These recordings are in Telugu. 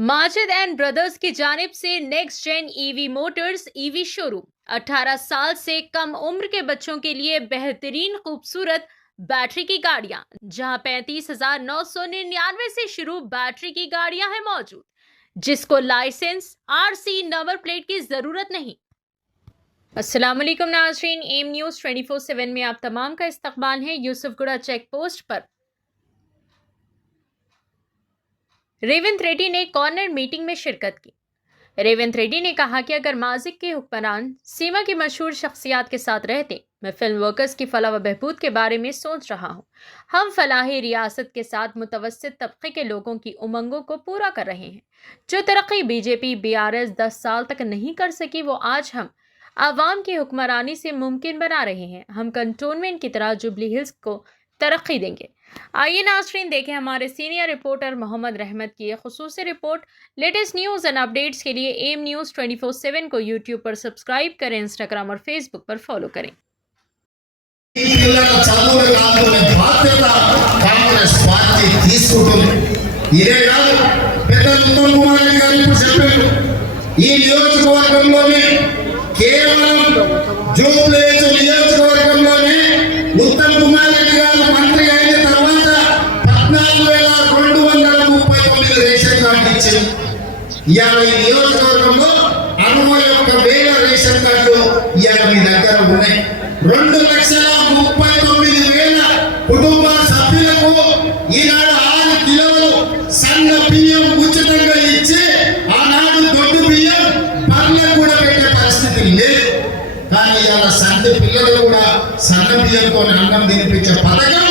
माजिद एंड ब्रदर्स की जानिब से next gen EV motors EV showroom 18 साल से कम उम्र के बच्चों के लिए बेहतरीन खूबसूरत बैटरी की गाड़ियां, जहां 35,999 से शुरू बैटरी की गाड़ियां हैं मौजूद, जिसको लाइसेंस आरसी नंबर प्लेट की जरूरत नहीं। अस्सलाम वालेकुम नाज़रीन, एम न्यूज़ 24/7 में आप तमाम का इस्तकबाल है। यूसुफगुड़ा चेक पोस्ट पर रेवंत रेड्डी ने कॉर्नर मीटिंग में शिरकत की। रेवंत रेड्डी ने कहा कि अगर माजिद के हुक्मरान सीमा की मशहूर शख्सियात के साथ रहते, मैं फिल्म वर्कर्स की फलाह व बहबूद के बारे में सोच रहा हूँ। हम फलाही रियासत के साथ मुतवस्सित तबके के लोगों की उमंगों को पूरा कर रहे हैं। जो तरक्की बीजेपी BRS 10 साल तक नहीं कर सकी, वो आज हम आवाम की हुक्मरानी से मुमकिन बना रहे हैं। हम कंटोनमेंट की तरह जुबली हिल्स को तरक्की देंगे। आइए नाज़रीन, देखें हमारे सीनियर रिपोर्टर मोहम्मद रहमत की खुसूसी report. Latest news and updates के लिए एम न्यूज़ 24/7 को यूट्यूब पर सब्सक्राइब करें, इंस्टाग्राम और फेसबुक पर फॉलो करें। ఉత్తమ్ కుమార్ రెడ్డి గారు మంత్రి అయిన తర్వాత 14,239 రేషన్ కార్డు ఇచ్చారు. ఇవాళ ఈ నియోజకవర్గంలో 61,000 రేషన్ కార్డులు ఇవాళ మీ దగ్గర ఉన్నాయి. 2,39,000 కుటుంబ సభ్యులకు ఈనాడు 6 కిలోలు సన్న బియ్యం ఉచితంగా ఇచ్చి ఆనాడు దొడ్డు బియ్యం బర్రెలకు కూడా పెట్టే పరిస్థితి లేదు. కానీ ఇవాళ సంత పిల్లలు కూడా సన్న బియ్యంతో అన్నం తినిపించే పథకం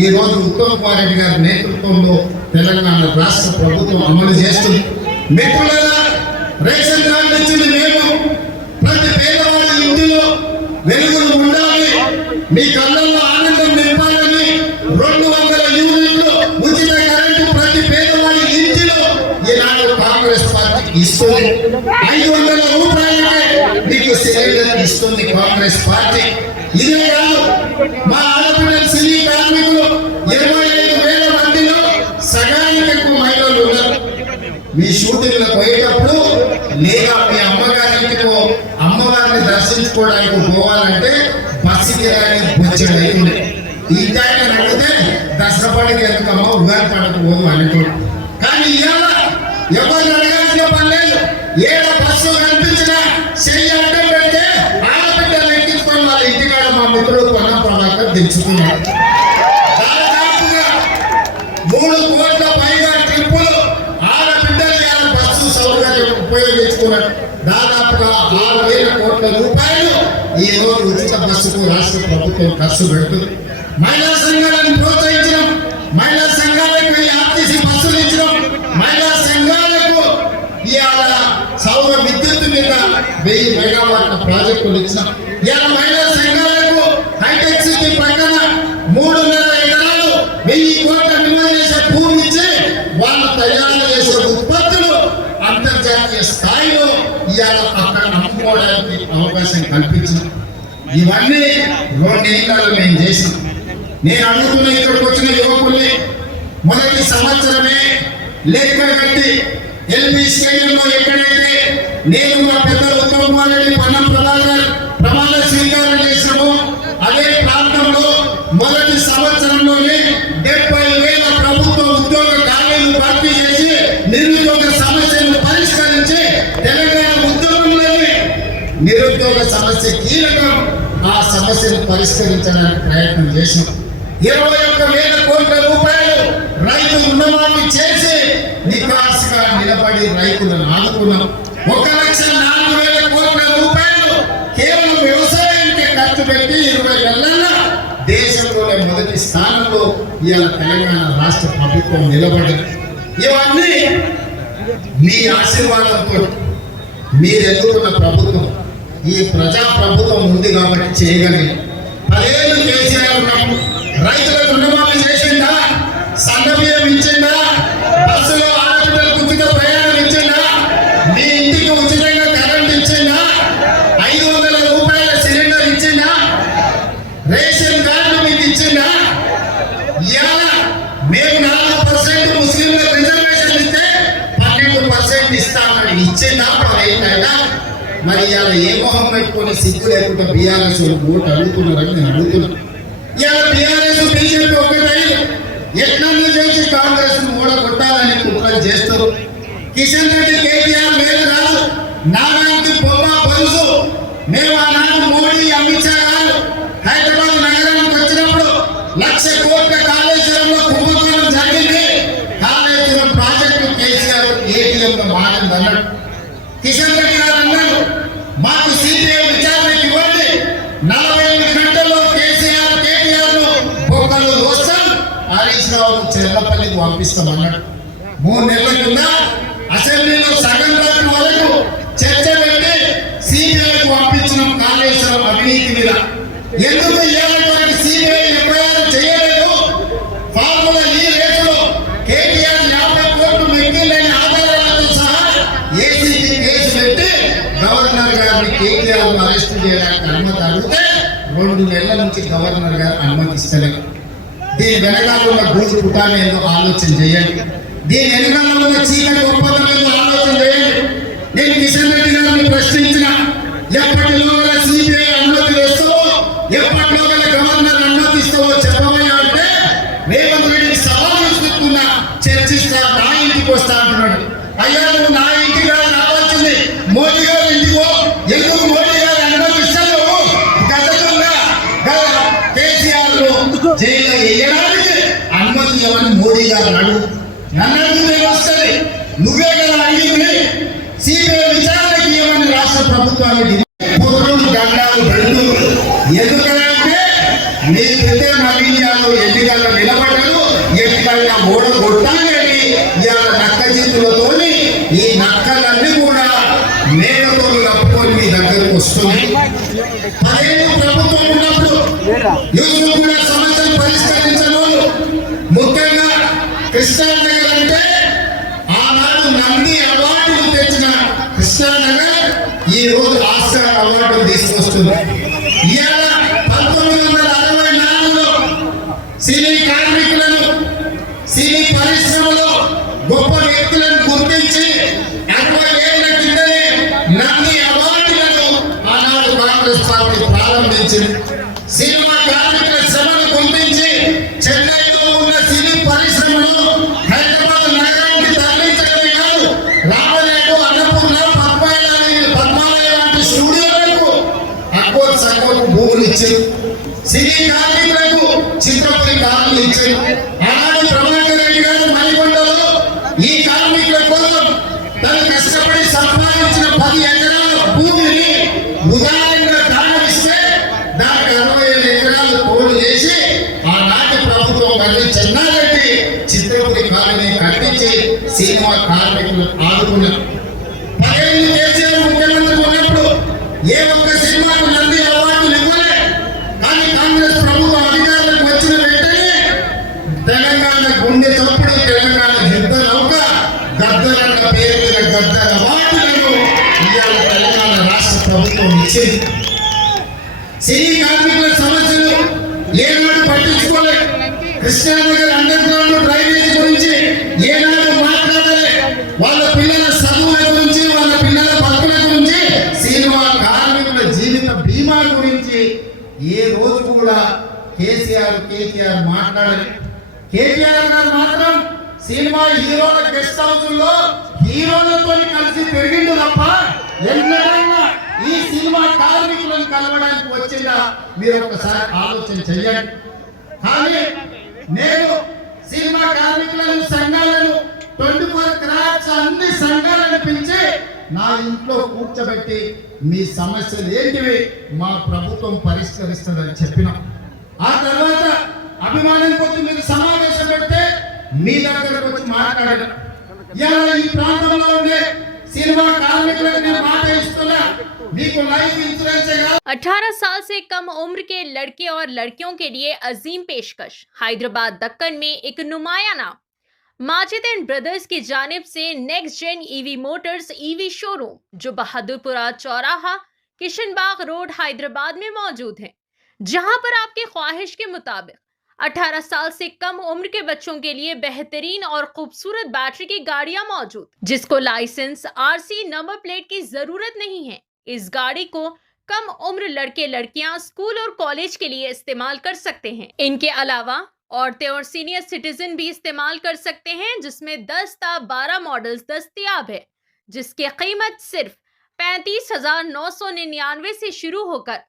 ఈ రోజు ఉత్తమ్ కుమార్ రెడ్డి గారి నేతృత్వంలో తెలంగాణ రాష్ట్ర ప్రభుత్వం అమలు చేస్తుంది. మిత్రులారా, రేషన్ కార్డు ఇచ్చింది మేము. ప్రతి పేదవాడి ఇంటిలో వెలుగులు ఉండాలి, మీ కళ్ళల్లో ఆనందం నింపాలని 200 యూనిట్లు ఉచిత కరెంటు ప్రతి పేదవాడి ఇంటిలో ఈనాడు కాంగ్రెస్ పార్టీ ఇస్తుంది. 500 రూపాయలకే మీకు సిలిండర్ ఇస్తుంది కాంగ్రెస్ పార్టీ. ఇదే కాదు, మా ఆడపిల్లల సినీ కార్మికులు 25,000 మందిలో సగానికి ఎక్కువ మహిళలు ఉన్నారు. మీ షూటింగ్లకు పోయేటప్పుడు లేదా మీ అమ్మగారింటికో అమ్మవారిని దర్శించుకోవడానికి పోవాలంటే బస్సు కిరాయి బొచ్చడై ఉంది. ఈ టైం అడిగితే దసరా పండుగ ఎందుకమ్మా, ఉగాది పండుగ పోదు అనుకోండి. కానీ ఇవాళ ఎవరిని అడగాల్సిన పని లేదు. ఏడ బస్సు కనిపించినా చెయ్యి అడ్డం పెడితే ఆడబిడ్డలు ఎక్కించుకొని వాళ్ళ ఇంటికాడ మా మిత్రులు కొన ప్రభాకర్ తెచ్చుకున్నారు. దాదాపుగా 3 కోట్ల పైగా ట్రిప్పులు ఆడబిడ్డలు బస్సు సౌకర్యం ఉపయోగించుకున్నారు. దాదాపుగా 6,000 కోట్ల రూపాయలు ఈ రోజు ఉచిత బస్సుకు రాష్ట్ర ప్రభుత్వం ఖర్చు పెడుతుంది. మహిళా సంఘాలను ప్రోత్సహించడం, మహిళా సంఘాలకు ఆర్టీసీ బస్సులు ఇచ్చడం, మహిళా సంఘాలకు ఇవాళ సౌర విద్యుత్ మీద 1000 మెగావాట్ల ప్రాజెక్టులు ఇచ్చినాం. ఇవాళ మహిళా సంఘాలకు హైటెక్ సిటీ ప్రక్కన 3.5 ఎకరాలు 1000 కోట్ల విలువ చేసే భూమి ఇచ్చి వాళ్ళు తయారు చేసే ఉత్పత్తులు అంతర్జాతీయ స్థాయిలో ఇవాళ అక్కడ అమ్ముకోవడానికి అవకాశం కల్పించినాం. ఇవన్నీ 2 ఏళ్లలో మేము చేసినాం. నేను అడుగుతున్న ఇక్కడికి వచ్చిన యువకుల్ని మొదటి సంవత్సరమే లెక్క కట్టి ఎల్బీ స్టేడియంలో ఎక్కడైతే నేను మా పెద్దలు ఉత్తమ్ కుమార్ రెడ్డి పొన్నం ప్రభాకర్ ప్రమాణ స్వీకారం చేసినామో అదే ప్రాంతంలో మొదటి సంవత్సరంలోనే 70,000 ప్రభుత్వ ఉద్యోగ ఖాళీలు భర్తీ చేసి నిరుద్యోగ సమస్యను పరిష్కరించి తెలంగాణ ఉద్యోగంలోని నిరుద్యోగ సమస్య కీలకం. ఆ సమస్యను పరిష్కరించడానికి ప్రయత్నం చేసినాం. 21,000 కోట్ల రూపాయలు రైతు రుణమాఫీ చేసి నికాసుగా నిలబడి రైతులను ఆదుకున్నాం. 1,04,000 కోట్ల రూపాయలు కేవలం వ్యవసాయానికి ఖర్చు పెట్టి 20 నెలల్లో దేశంలోనే మొదటి స్థానంలో ఇవాళ తెలంగాణ రాష్ట్ర ప్రభుత్వం నిలబడింది. ఇవన్నీ మీ ఆశీర్వాదంతో మీరు ఎన్నుకున్న ప్రభుత్వం, ఈ ప్రజా ప్రభుత్వం ఉంది కాబట్టి చేయగలిగింది. 10 ఏళ్ళు కేసీఆర్ ఉన్నప్పుడు రైతులకు రుణమాఫీ చేసిందా? సన్న బియ్యం ఇచ్చిందా? బస్సులో ఆడపిల్లలకు ఉచిత ప్రయాణం ఇచ్చిందా? మీ ఇంటికి ఉచితంగా కరెంట్ ఇచ్చిందా? 500 రూపాయల సిలిండర్ ఇచ్చిందా? రేషన్ కార్డు మీకు ఇచ్చిందా? ఇవాళ మేము 4% ముస్లింలకు రిజర్వేషన్ ఇస్తే 12 5% ఇస్తామని ఇచ్చిందా ఏంటైనా మరి ఇలా ఏ మొహం పెట్టుకొని సిగ్గు లేకుండా బీఆర్ఎస్ ఓటు అడుగుతున్నారని నేను అడుగుతున్నాను. ఇలా బీఆర్ఎస్ బీజేపీ ఒకటై ఎట్లన్నా చేసి కాంగ్రెస్ ఓడగొట్టాలని కుట్రలు చేస్తారు. కిషన్ రెడ్డి కేటీఆర్ వేరు కాదు, నారాయణ బొమ్మ బలుసు. మేము ఆనాడు మోడీ అమిత్ షా గారు హైదరాబాద్ నగరానికి వచ్చినప్పుడు 1,00,000 కోట్ల కాళేశ్వరంలో కుంభకోణం జరిగింది. కాళేశ్వరం ప్రాజెక్టు కేసీఆర్ ఏటీఎంలో మారింది అన్నాడు. కిషన్ రెడ్డి గారు అన్నాడు, మాకు సిబిఐ విచారణకి ఇవ్వండి, 48 గంటల్లో కేటీఆర్ ను బొక్కలు వస్తాం, హరీష్ రావు చెల్లపల్లికి పంపిస్తాం అన్నాడు. 3 నెలల కింద అసెంబ్లీలో సగం రాత్రి వరకు చర్చ పెట్టి సిబిఐకి పంపించిన కాళేశ్వరం అవినీతి మీద. ఎందుకు ఇలాంటి సిబిఐ ఎఫ్ఐఆర్ చేయలేదు? ఫార్ములా ఈ రేసులో కేటీఆర్ 50 కోట్లు మిగిలిన ఆధారాలతో సహా ఏసీబీ కేసు పెట్టి గవర్నర్ గారిని కేటీఆర్ అరెస్ట్ చేయడానికి అనుమతి అడిగితే 2 నెలల నుంచి గవర్నర్ గారు అనుమతిస్తలేదు. దీని వెనకాల ఉన్న గూడు పుటాన్ని ఏదో ఆలోచన చేయండి. దీని వెనకాల ఉన్న చీకటి ఒప్పందం ఏదో ఆలోచన చేయండి. నేను కిషన్ రెడ్డి గారిని ప్రశ్నించిన, ఎప్పటిలోగా సిబిఐ అనుమతి వేస్తావో, ఎప్పటిలోగా గవర్నర్ అనుమతిస్తావో చెప్పబోయా అంటే రేవంత్ రెడ్డికి సవాల్ విసురుతున్నా, చర్చిస్తా, నా ఇంటికి వస్తా అంటున్నాడు. అయ్యా నువ్వు నా ఇంటికి రావాల్సింది మోడీ గారి ఇంటికో. ఎందుకు మోడీ గారు అనుమతిస్తావు? గతంగా కేసీఆర్ జైలు వేయడానికి అనుమతి ఇవ్వని మోడీ గారు అడుగు. నన్ను అడిగితే వస్తుంది, నువ్వే కదా అడిగింది. సిబిఐ విచారణకి ఇవ్వని రాష్ట్ర ప్రభుత్వాన్ని దండాలు పెడుతూ, ఎందుకంటే నీ పెద్ద నవీన్యాలు ఎన్నికల్లో నిలబడ్డారు, ఎక్కడైనా ఓడగొట్టాలని ఇవాళ నక్క చేతులతోని ఈ నక్కలన్నీ కూడా మేకతోలు కప్పుకొని మీ దగ్గరకు వస్తుంది. 10 ఏళ్ళు ప్రభుత్వం ఉన్నప్పుడు యూసుఫ్ కూడా సమస్యలు పరిష్కరించిన వాళ్ళు, ముఖ్యంగా కృష్ణానగర్ అంటే ఆనాడు నంది అవార్డులు తెచ్చిన కృష్ణానగర్ ఈ రోజు ఆస్కార్ అవార్డు తీసుకొస్తుంది. ఇవాళ 1964లో సినీ కార్మికులను, సినీ పరిశ్రమలో గొప్ప వ్యక్తులను గుర్తించి 60 ఏళ్ల కిందనే నంది అవార్డులను ఆనాడు కాంగ్రెస్ పార్టీ ప్రారంభించింది. సినిమా కార్మికుల శ్రమను గుర్తించి చెన్నైలో ఉన్న సినీ పరిశ్రమలో హైదరాబాద్ నగరానికి తరలించడమే కాదు, రామనాయుడు, అన్నపూర్ణ, పద్మాలయ లాంటి స్టూడియోలకు అక్కోరు సక్కోరు భూములు ఇచ్చారు. సినీ కార్మికులకు చిత్రపతి కార్లు ఇచ్చారు. ఆనాడు ప్రభాకర్ రెడ్డి గారు మణికొండలో ఈ కార్మికుల కోసం తను కష్టపడి సంపాదించిన 10 ఎకరాల భూమిని ఉదారంగా దానమిస్తే దానికి 65 ఎకరాలు పోడు చేసి ఆనాటి ప్రభుత్వం మళ్ళీ చెన్నారెడ్డి చిత్రపతి కాలనీ కట్టించి సినిమా కార్మికులు ఆదుకున్నారు. 10 ఏళ్ళు కేసీఆర్ ముఖ్యమంత్రి ఉన్నప్పుడు ఏ ఒక్క సినిమాకు నంది అవార్డులు ఇవ్వలే. కానీ కాంగ్రెస్ ప్రభుత్వం అధికారులకు వచ్చిన వెంటనే తెలంగాణ గుండె చప్పుడు, తెలంగాణ యుద్ధ నౌక, గద్దరన్న పేరు మీద గద్దర అవార్డులను ఇవాళ తెలంగాణ రాష్ట్ర ప్రభుత్వం ఇచ్చింది. సినీ కార్మికుల సమస్యలు ఏనాడు పట్టించుకోలేదు. కృష్ణానగర్ అండర్ గ్రౌండ్ డ్రైనేజ్ గురించి ఏనాడు మాట్లాడలే. వాళ్ళ పిల్లల చదువుల గురించి, వాళ్ళ పిల్లల బతుకుల గురించి, సినిమా కార్మికుల జీవిత బీమా గురించి ఏ రోజు కూడా కేటీఆర్ మాట్లాడలేదు. కేటీఆర్ గారు మాత్రం సినిమా హీరోల గెస్ట్ హౌస్లో హీరోలతో కలిసి పెరిగిండు తప్ప ఎన్నడైనా ఈ సినిమా కార్మికులను కలవడానికి వచ్చిందా మీరు ఒకసారి ఆలోచన చెయ్యండి. కానీ నేను సినిమా కార్మికులను, సంఘాలను 24 క్రాఫ్ట్స్ అన్ని సంఘాలను పిలిచి నా ఇంట్లో కూర్చోబెట్టి మీ సమస్యలు ఏంటివి మా ప్రభుత్వం పరిష్కరిస్తుందని చెప్పినాం. ఆ తర్వాత అభిమానం కొద్ది మీరు సమావేశం పెడితే మీ దగ్గరకు వచ్చి మాట్లాడడం. ఇలా ఈ ప్రాంతంలో ఉండే सिनेमा कार्मिकुలకు నేను మాట ఇస్తున్నా మీకు లైఫ్ ఇన్సూరెన్స్ 18 साल से कम उम्र के लड़के और लड़कियों के लिए अजीम पेशकश। हैदराबाद दक्कन में एक नुमाया नाम माजिद एंड ब्रदर्स की जानिब से next gen EV motors EV showroom जो बहादुरपुरा चौराहा किशनबाग रोड हैदराबाद में मौजूद है, जहां पर आपके ख्वाहिश के मुताबिक 18 साल से कम उम्र के बच्चों के लिए बेहतरीन और खूबसूरत बैटरी की गाड़ियां मौजूद, जिसको लाइसेंस, आरसी, नंबर प्लेट की जरूरत नहीं है। इस गाड़ी को कम उम्र लड़के लड़कियां स्कूल और कॉलेज के लिए इस्तेमाल कर सकते हैं। इनके अलावा औरतें और सीनियर सिटीजन भी इस्तेमाल कर सकते हैं, जिसमें 10 ता 12 मॉडल्स दस्तयाब है, जिसकी कीमत सिर्फ 35,999 से शुरू होकर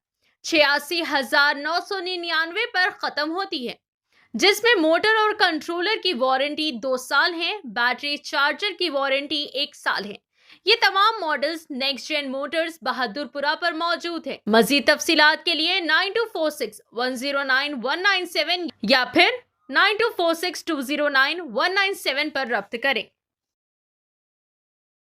86,999 पर खत्म होती है, जिसमें मोटर और कंट्रोलर की वारंटी 2 साल है, बैटरी चार्जर की वारंटी 1 साल है। ये तमाम models next gen motors Bahadurpura पर मौजूद है। मजीद तफसीलात के लिए 9246109197 या फिर 9246209197 पर रब्त करें।